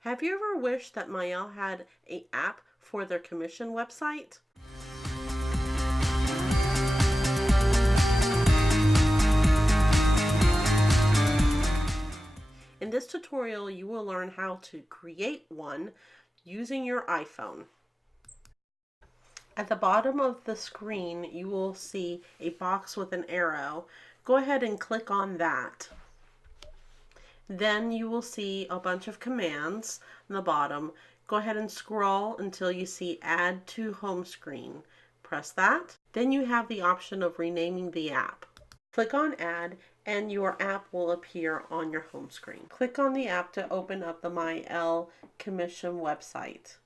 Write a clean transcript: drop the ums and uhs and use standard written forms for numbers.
Have you ever wished that Maëlle had an app for their commission website? In this tutorial, you will learn how to create one using your iPhone. At the bottom of the screen, you will see a box with an arrow. Go ahead and click on that. Then you will see a bunch of commands on the bottom. Go ahead and scroll until you see Add to Home Screen. Press that. Then you have the option of renaming the app. Click on Add and your app will appear on your home screen. Click on the app to open up the Maëlle Commission website.